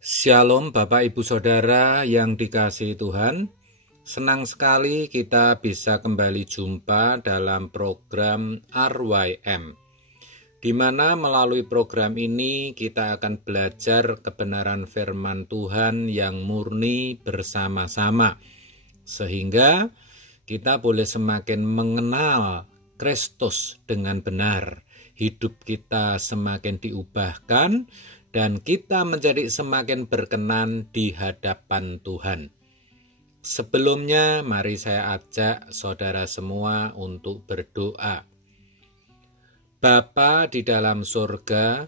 Shalom Bapak Ibu Saudara yang dikasihi Tuhan. Senang sekali kita bisa kembali jumpa dalam program RYM, di mana melalui program ini kita akan belajar kebenaran firman Tuhan yang murni bersama-sama, sehingga kita boleh semakin mengenal Kristus dengan benar. Hidup kita semakin diubahkan dan kita menjadi semakin berkenan di hadapan Tuhan. Sebelumnya, mari saya ajak saudara semua untuk berdoa. Bapa di dalam surga,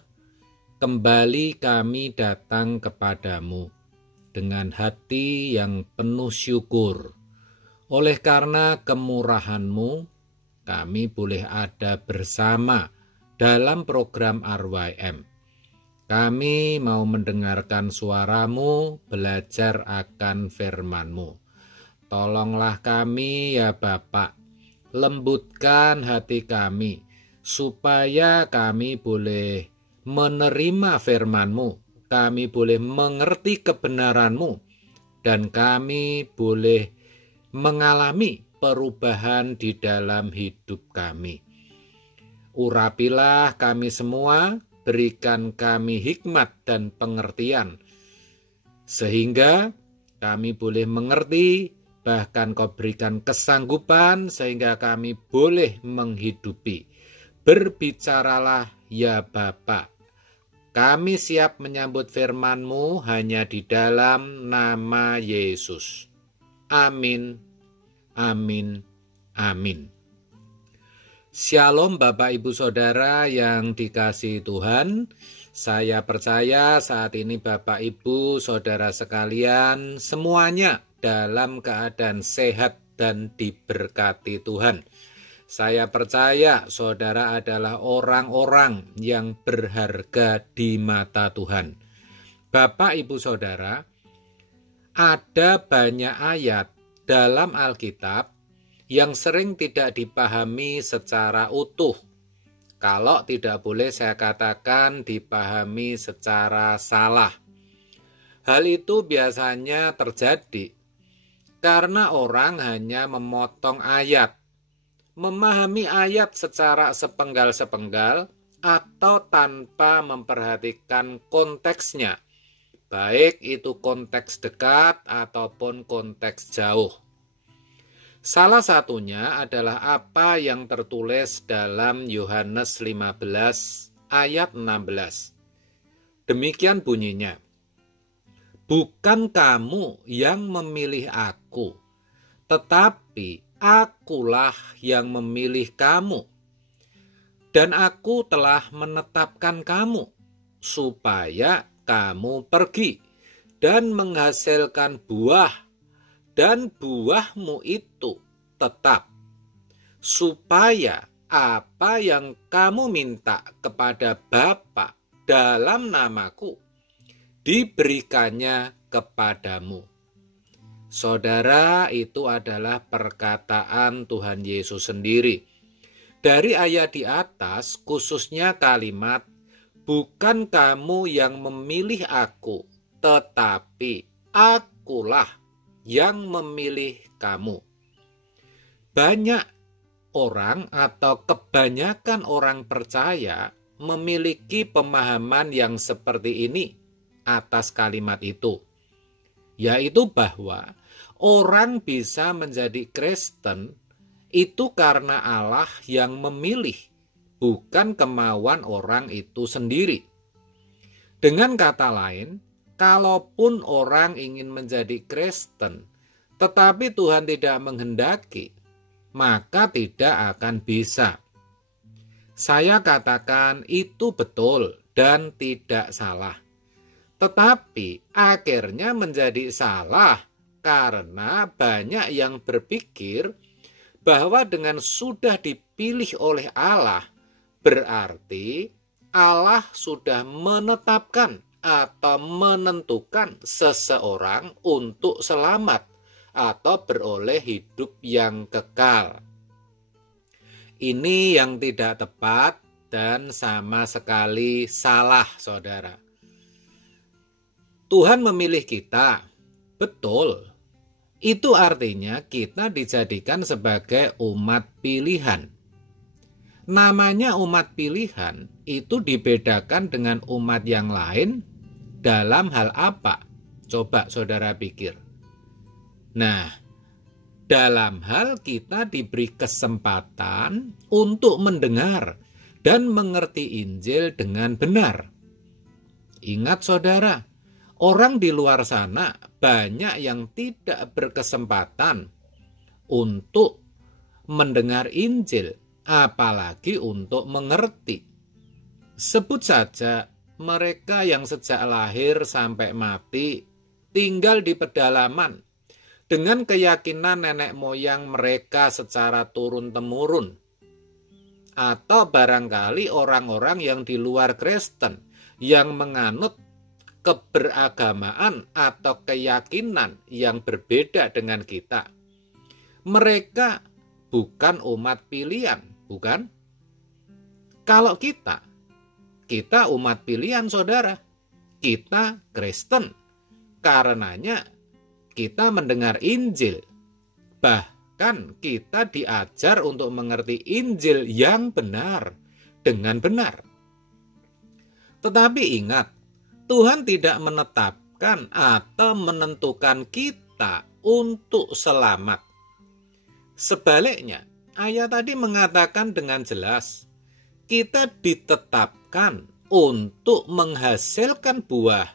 kembali kami datang kepadamu dengan hati yang penuh syukur. Oleh karena kemurahan-Mu, kami boleh ada bersama dalam program RYM. Kami mau mendengarkan suara-Mu, belajar akan firman-Mu. Tolonglah kami ya Bapak, lembutkan hati kami, supaya kami boleh menerima firman-Mu, kami boleh mengerti kebenaran-Mu, dan kami boleh mengalami perubahan di dalam hidup kami. Urapilah kami semua, berikan kami hikmat dan pengertian, sehingga kami boleh mengerti, bahkan Kau berikan kesanggupan, sehingga kami boleh menghidupi. Berbicaralah ya Bapa, kami siap menyambut firman-Mu hanya di dalam nama Yesus. Amin, amin, amin. Shalom Bapak Ibu Saudara yang dikasihi Tuhan. Saya percaya saat ini Bapak Ibu Saudara sekalian semuanya dalam keadaan sehat dan diberkati Tuhan. Saya percaya saudara adalah orang-orang yang berharga di mata Tuhan. Bapak Ibu Saudara, ada banyak ayat dalam Alkitab yang sering tidak dipahami secara utuh. Kalau tidak boleh saya katakan dipahami secara salah. Hal itu biasanya terjadi karena orang hanya memotong ayat, memahami ayat secara sepenggal-sepenggal atau tanpa memperhatikan konteksnya, baik itu konteks dekat ataupun konteks jauh. Salah satunya adalah apa yang tertulis dalam Yohanes 15 ayat 16. Demikian bunyinya, "Bukan kamu yang memilih aku, tetapi akulah yang memilih kamu. Dan aku telah menetapkan kamu, supaya kamu pergi dan menghasilkan buah, dan buahmu itu tetap, supaya apa yang kamu minta kepada Bapa dalam namaku diberikannya kepadamu." Saudara, itu adalah perkataan Tuhan Yesus sendiri. Dari ayat di atas, khususnya kalimat, "Bukan kamu yang memilih aku, tetapi akulah yang memilih kamu." Banyak orang atau kebanyakan orang percaya memiliki pemahaman yang seperti ini atas kalimat itu, yaitu bahwa orang bisa menjadi Kristen itu karena Allah yang memilih, bukan kemauan orang itu sendiri. Dengan kata lain, kalaupun orang ingin menjadi Kristen, tetapi Tuhan tidak menghendaki, maka tidak akan bisa. Saya katakan itu betul dan tidak salah. Tetapi akhirnya menjadi salah karena banyak yang berpikir bahwa dengan sudah dipilih oleh Allah, berarti Allah sudah menetapkan atau menentukan seseorang untuk selamat atau beroleh hidup yang kekal. Ini yang tidak tepat dan sama sekali salah, saudara. Tuhan memilih kita, betul. Itu artinya kita dijadikan sebagai umat pilihan. Namanya umat pilihan itu dibedakan dengan umat yang lain dalam hal apa? Coba saudara pikir. Nah, dalam hal kita diberi kesempatan untuk mendengar dan mengerti Injil dengan benar. Ingat saudara, orang di luar sana banyak yang tidak berkesempatan untuk mendengar Injil, apalagi untuk mengerti. Sebut saja mereka yang sejak lahir sampai mati tinggal di pedalaman dengan keyakinan nenek moyang mereka secara turun-temurun. Atau barangkali orang-orang yang di luar Kristen yang menganut keberagamaan atau keyakinan yang berbeda dengan kita. Mereka bukan umat pilihan, bukan? Kalau kita umat pilihan saudara. Kita Kristen. Karenanya kita mendengar Injil. Bahkan kita diajar untuk mengerti Injil yang benar, dengan benar. Tetapi ingat, Tuhan tidak menetapkan atau menentukan kita untuk selamat. Sebaliknya, ayat tadi mengatakan dengan jelas, kita ditetapkan untuk menghasilkan buah,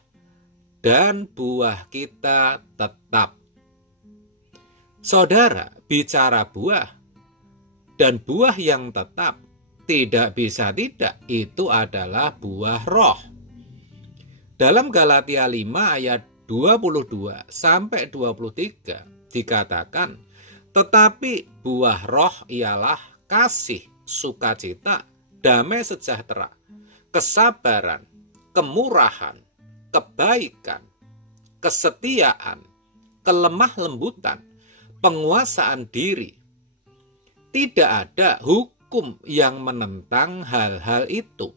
dan buah kita tetap. Saudara, bicara buah, dan buah yang tetap, tidak bisa tidak, itu adalah buah roh. Dalam Galatia 5 ayat 22 sampai 23 dikatakan, tetapi buah roh ialah kasih, sukacita, damai sejahtera, kesabaran, kemurahan, kebaikan, kesetiaan, kelemah lembutan, penguasaan diri. Tidak ada hukum yang menentang hal-hal itu.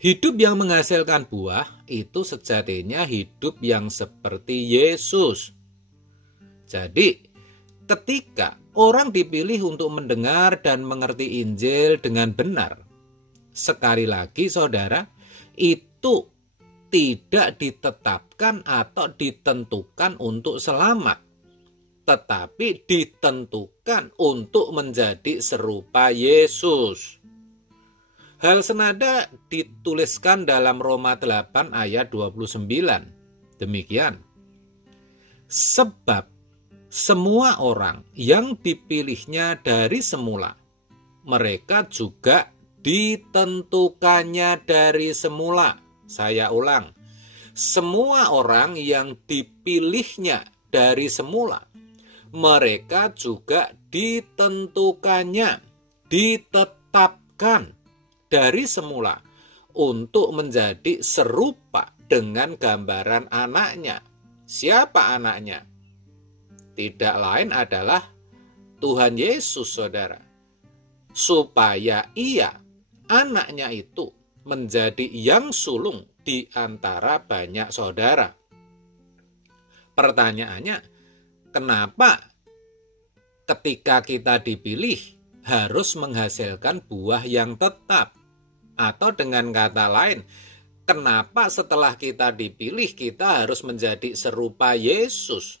Hidup yang menghasilkan buah itu sejatinya hidup yang seperti Yesus. Jadi, ketika orang dipilih untuk mendengar dan mengerti Injil dengan benar, sekali lagi saudara, itu tidak ditetapkan atau ditentukan untuk selamat, tetapi ditentukan untuk menjadi serupa Yesus. Hal senada dituliskan dalam Roma 8 ayat 29. Demikian. Sebab semua orang yang dipilihnya dari semula, mereka juga ditentukannya dari semula. Saya ulang. Semua orang yang dipilihnya dari semula, mereka juga ditentukannya, ditetapkan dari semula untuk menjadi serupa dengan gambaran anaknya. Siapa anaknya? Tidak lain adalah Tuhan Yesus, saudara. Supaya ia, anaknya itu, menjadi yang sulung di antara banyak saudara. Pertanyaannya, kenapa ketika kita dipilih harus menghasilkan buah yang tetap? Atau dengan kata lain, kenapa setelah kita dipilih kita harus menjadi serupa Yesus?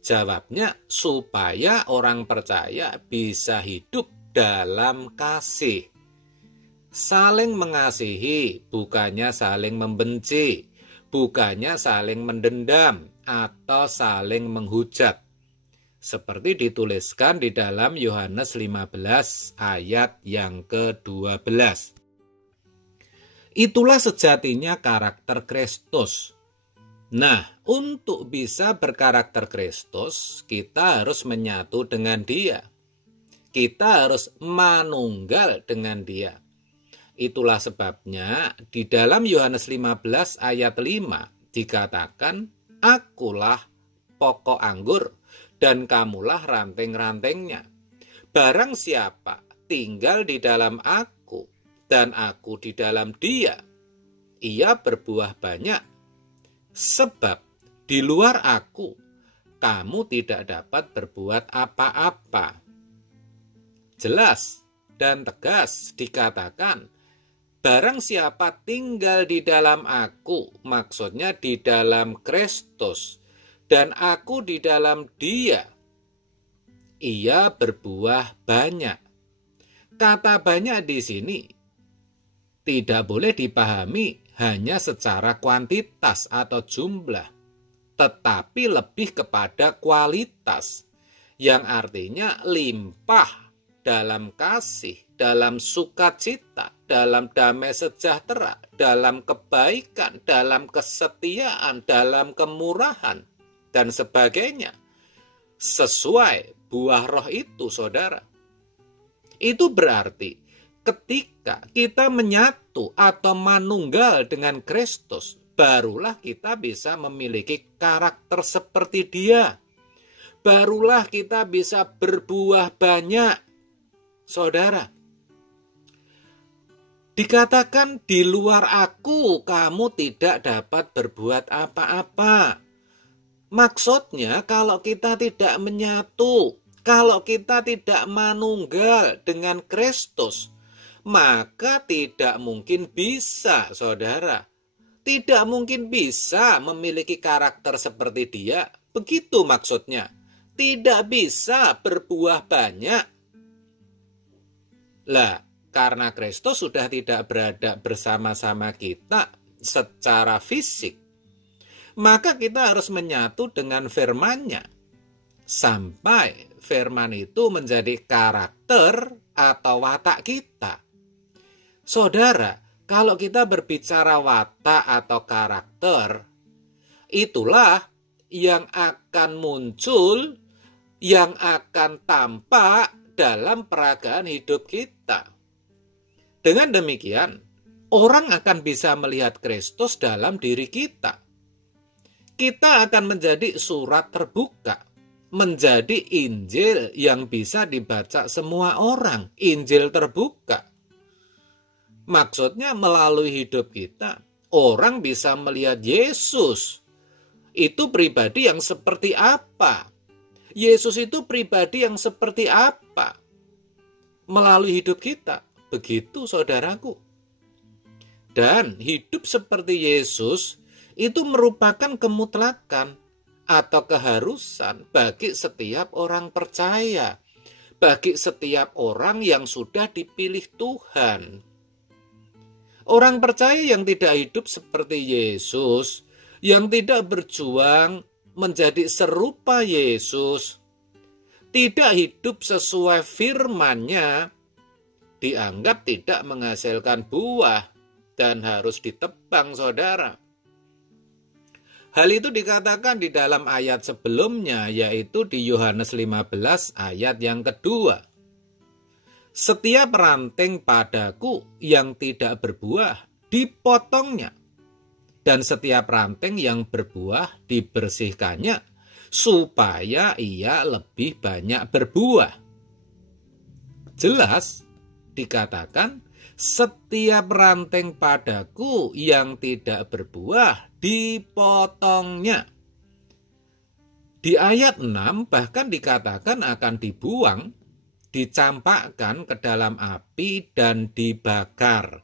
Jawabnya, supaya orang percaya bisa hidup dalam kasih. Saling mengasihi, bukannya saling membenci, bukannya saling mendendam atau saling menghujat. Seperti dituliskan di dalam Yohanes 15 ayat yang ke-12. Itulah sejatinya karakter Kristus. Nah, untuk bisa berkarakter Kristus, kita harus menyatu dengan Dia. Kita harus manunggal dengan Dia. Itulah sebabnya di dalam Yohanes 15 ayat 5 dikatakan, Akulah pokok anggur, dan kamulah ranting-rantingnya. Barang siapa tinggal di dalam aku, dan aku di dalam dia, ia berbuah banyak. Sebab di luar aku, kamu tidak dapat berbuat apa-apa. Jelas dan tegas dikatakan, barang siapa tinggal di dalam aku, maksudnya di dalam Kristus, dan aku di dalam dia, ia berbuah banyak. Kata banyak di sini tidak boleh dipahami hanya secara kuantitas atau jumlah, tetapi lebih kepada kualitas, yang artinya limpah dalam kasih, dalam sukacita, dalam damai sejahtera, dalam kebaikan, dalam kesetiaan, dalam kemurahan, dan sebagainya. Sesuai buah roh itu, saudara. Itu berarti ketika kita menyatu atau manunggal dengan Kristus, barulah kita bisa memiliki karakter seperti dia. Barulah kita bisa berbuah banyak, saudara. Dikatakan di luar aku kamu tidak dapat berbuat apa-apa. Maksudnya kalau kita tidak menyatu, kalau kita tidak manunggal dengan Kristus, maka tidak mungkin bisa, saudara. Tidak mungkin bisa memiliki karakter seperti dia. Begitu maksudnya. Tidak bisa berbuah banyak. Lah, karena Kristus sudah tidak berada bersama-sama kita secara fisik, maka kita harus menyatu dengan firman-Nya. Sampai firman itu menjadi karakter atau watak kita. Saudara, kalau kita berbicara watak atau karakter, itulah yang akan muncul, yang akan tampak dalam peragaan hidup kita. Dengan demikian, orang akan bisa melihat Kristus dalam diri kita. Kita akan menjadi surat terbuka, menjadi Injil yang bisa dibaca semua orang, Injil terbuka. Maksudnya melalui hidup kita, orang bisa melihat Yesus. Itu pribadi yang seperti apa? Yesus itu pribadi yang seperti apa? Melalui hidup kita. Begitu, saudaraku. Dan hidup seperti Yesus itu merupakan kemutlakan atau keharusan bagi setiap orang percaya, bagi setiap orang yang sudah dipilih Tuhan. Orang percaya yang tidak hidup seperti Yesus, yang tidak berjuang menjadi serupa Yesus, tidak hidup sesuai firman-Nya, dianggap tidak menghasilkan buah dan harus ditebang, saudara. Hal itu dikatakan di dalam ayat sebelumnya, yaitu di Yohanes 15 ayat yang kedua. Setiap ranting padaku yang tidak berbuah dipotongnya, dan setiap ranting yang berbuah dibersihkannya, supaya ia lebih banyak berbuah. Jelas dikatakan, setiap ranting padaku yang tidak berbuah dipotongnya. Di ayat 6 bahkan dikatakan akan dibuang, dicampakkan ke dalam api dan dibakar.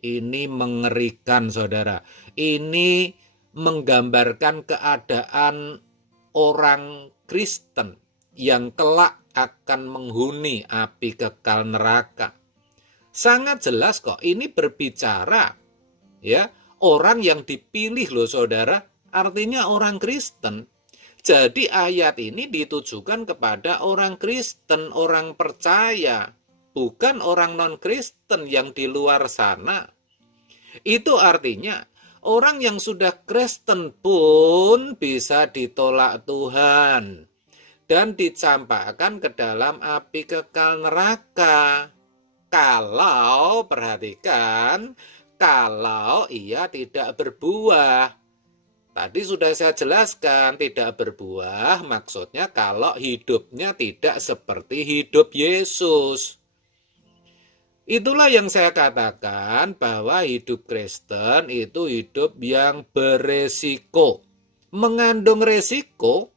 Ini mengerikan, saudara. Ini menggambarkan keadaan orang Kristen yang kelak akan menghuni api kekal neraka. Sangat jelas kok, ini berbicara ya, orang yang dipilih loh, saudara. Artinya orang Kristen. Jadi ayat ini ditujukan kepada orang Kristen, orang percaya, bukan orang non-Kristen yang di luar sana. Itu artinya orang yang sudah Kristen pun bisa ditolak Tuhan dan dicampakkan ke dalam api kekal neraka. Kalau, perhatikan, kalau ia tidak berbuah. Tadi sudah saya jelaskan, tidak berbuah maksudnya kalau hidupnya tidak seperti hidup Yesus. Itulah yang saya katakan bahwa hidup Kristen itu hidup yang beresiko. Mengandung resiko,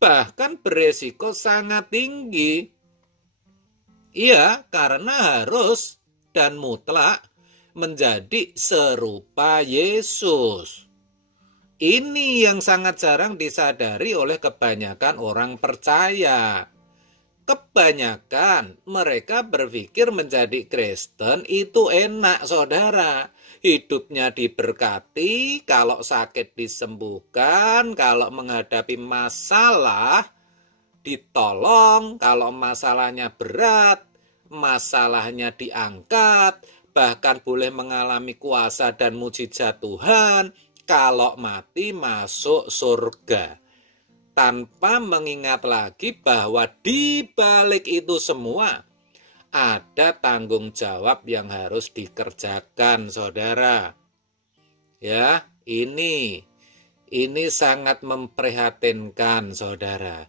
bahkan beresiko sangat tinggi. Iya, karena harus dan mutlak menjadi serupa Yesus. Ini yang sangat jarang disadari oleh kebanyakan orang percaya. Kebanyakan mereka berpikir menjadi Kristen itu enak, saudara. Hidupnya diberkati, kalau sakit disembuhkan, kalau menghadapi masalah ditolong, kalau masalahnya berat, masalahnya diangkat, bahkan boleh mengalami kuasa dan mujizat Tuhan, kalau mati masuk surga. Tanpa mengingat lagi bahwa di balik itu semua ada tanggung jawab yang harus dikerjakan, saudara. Ya, ini sangat memprihatinkan, saudara.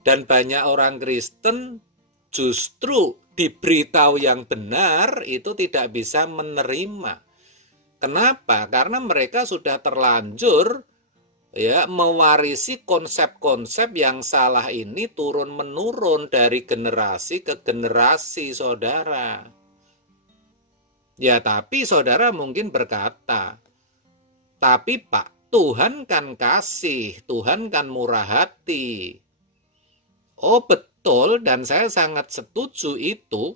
Dan banyak orang Kristen justru diberitahu yang benar itu tidak bisa menerima. Kenapa? Karena mereka sudah terlanjur mewarisi konsep-konsep yang salah ini turun-menurun dari generasi ke generasi, saudara. Ya, tapi saudara mungkin berkata, tapi Pak, Tuhan kan kasih, Tuhan kan murah hati. Oh betul, dan saya sangat setuju itu.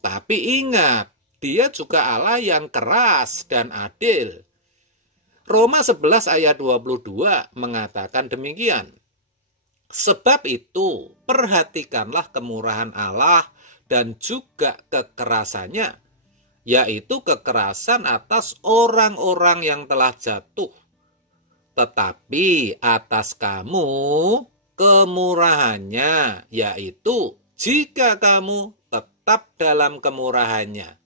Tapi ingat, Dia juga Allah yang keras dan adil. Roma 11 ayat 22 mengatakan demikian. Sebab itu, perhatikanlah kemurahan Allah dan juga kekerasannya, yaitu kekerasan atas orang-orang yang telah jatuh. Tetapi atas kamu kemurahannya, yaitu jika kamu tetap dalam kemurahannya.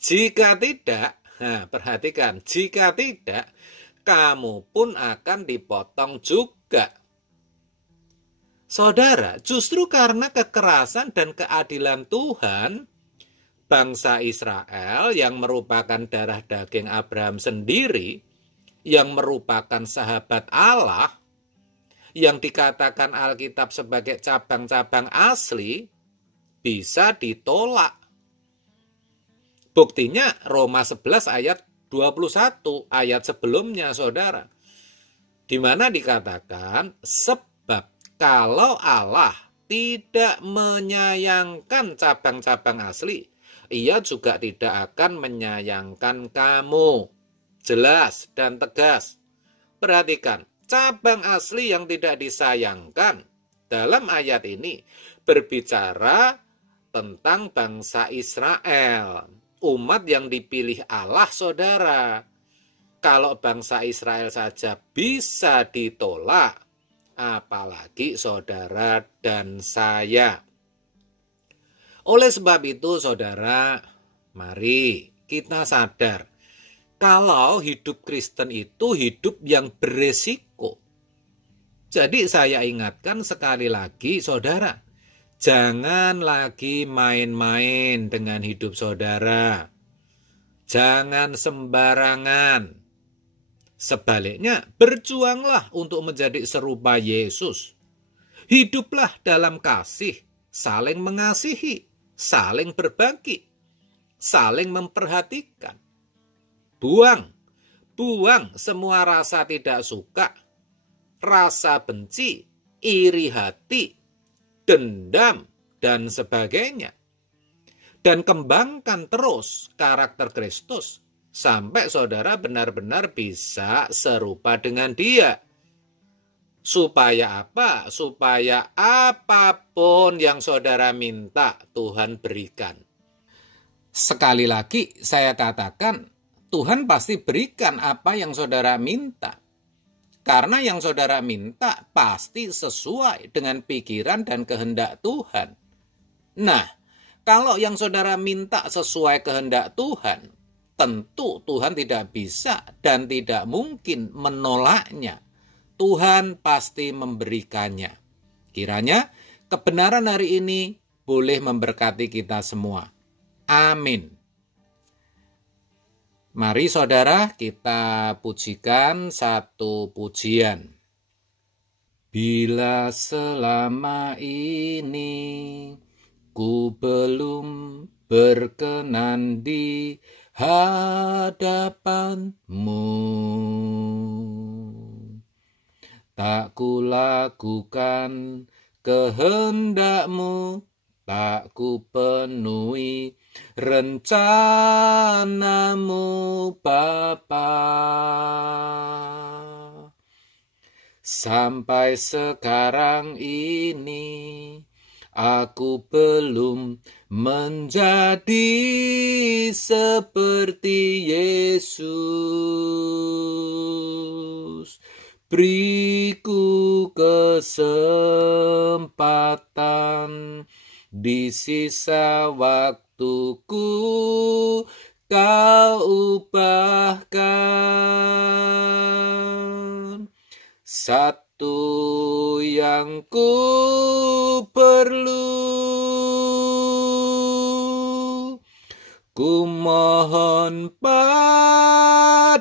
Jika tidak, perhatikan, jika tidak, kamu pun akan dipotong juga. Saudara, justru karena kekerasan dan keadilan Tuhan, bangsa Israel yang merupakan darah daging Abraham sendiri, yang merupakan sahabat Allah, yang dikatakan Alkitab sebagai cabang-cabang asli, bisa ditolak. Buktinya Roma 11 ayat 21 ayat sebelumnya, saudara. Di mana dikatakan, sebab kalau Allah tidak menyayangkan cabang-cabang asli, Ia juga tidak akan menyayangkan kamu. Jelas dan tegas. Perhatikan, cabang asli yang tidak disayangkan dalam ayat ini berbicara tentang bangsa Israel. Umat yang dipilih Allah, saudara. Kalau bangsa Israel saja bisa ditolak, apalagi saudara dan saya. Oleh sebab itu, saudara, mari kita sadar kalau hidup Kristen itu hidup yang beresiko. Jadi saya ingatkan sekali lagi, saudara, jangan lagi main-main dengan hidup saudara. Jangan sembarangan. Sebaliknya, berjuanglah untuk menjadi serupa Yesus. Hiduplah dalam kasih, saling mengasihi, saling berbagi, saling memperhatikan. Buang semua rasa tidak suka, rasa benci, iri hati, dendam, dan sebagainya. Dan kembangkan terus karakter Kristus sampai saudara benar-benar bisa serupa dengan Dia. Supaya apa? Supaya apapun yang saudara minta Tuhan berikan. Sekali lagi saya katakan, Tuhan pasti berikan apa yang saudara minta. Karena yang saudara minta pasti sesuai dengan pikiran dan kehendak Tuhan. Nah, kalau yang saudara minta sesuai kehendak Tuhan, tentu Tuhan tidak bisa dan tidak mungkin menolaknya. Tuhan pasti memberikannya. Kiranya kebenaran hari ini boleh memberkati kita semua. Amin. Mari saudara kita pujikan satu pujian. Bila selama ini ku belum berkenan di hadapanmu, tak ku lakukan kehendakmu, tak ku penuhi rencanamu Bapa. Sampai sekarang ini aku belum menjadi seperti Yesus. Beriku kesempatan di sisa waktuku, kau ubahkan. Satu yang ku perlu, ku mohon padamu,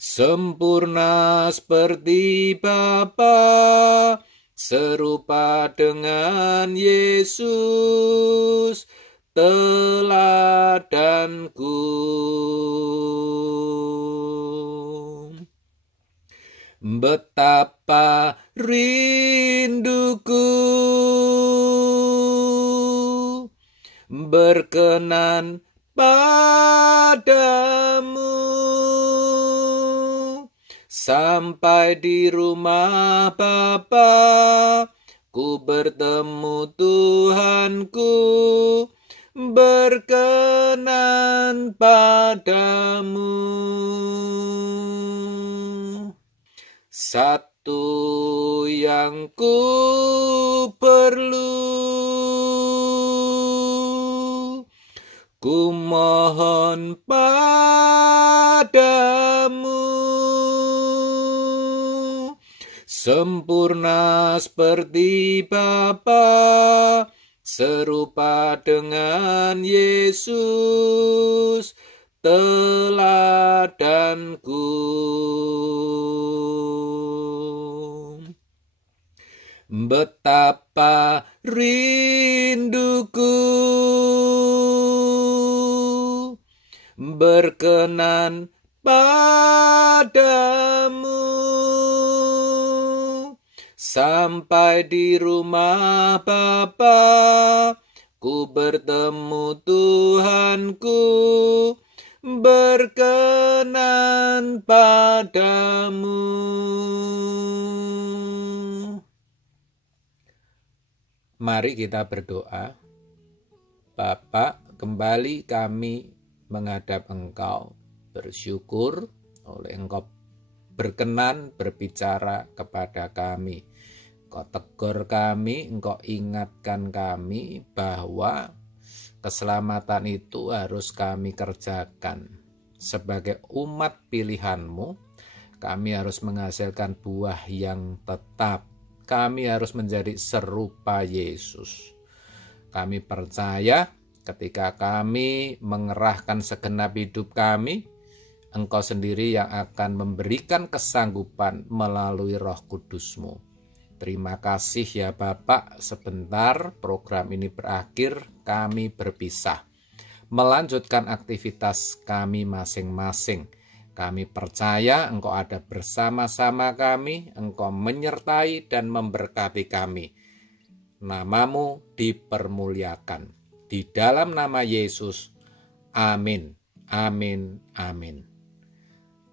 sempurna seperti Bapa, serupa dengan Yesus, teladanku. Betapa rinduku berkenan padamu, sampai di rumah Bapa ku bertemu Tuhanku, berkenan padamu. Satu yang ku perlu, ku mohon padamu, sempurna seperti Bapa, serupa dengan Yesus, teladanku. Betapa rinduku berkenan padamu, sampai di rumah Bapa ku bertemu Tuhanku, berkenan padamu. Mari kita berdoa. Bapa, kembali kami menghadap Engkau, bersyukur oleh Engkau berkenan berbicara kepada kami. Engkau tegur kami, Engkau ingatkan kami bahwa keselamatan itu harus kami kerjakan. Sebagai umat pilihan-Mu, kami harus menghasilkan buah yang tetap. Kami harus menjadi serupa Yesus. Kami percaya ketika kami mengerahkan segenap hidup kami, Engkau sendiri yang akan memberikan kesanggupan melalui Roh Kudus-Mu. Terima kasih ya Bapak, sebentar program ini berakhir, kami berpisah. Melanjutkan aktivitas kami masing-masing. Kami percaya Engkau ada bersama-sama kami, Engkau menyertai dan memberkati kami. Namamu dipermuliakan. Di dalam nama Yesus, amin, amin, amin.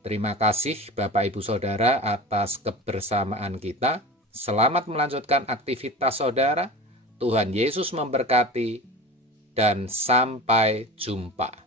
Terima kasih Bapak Ibu Saudara atas kebersamaan kita. Selamat melanjutkan aktivitas saudara. Tuhan Yesus memberkati dan sampai jumpa.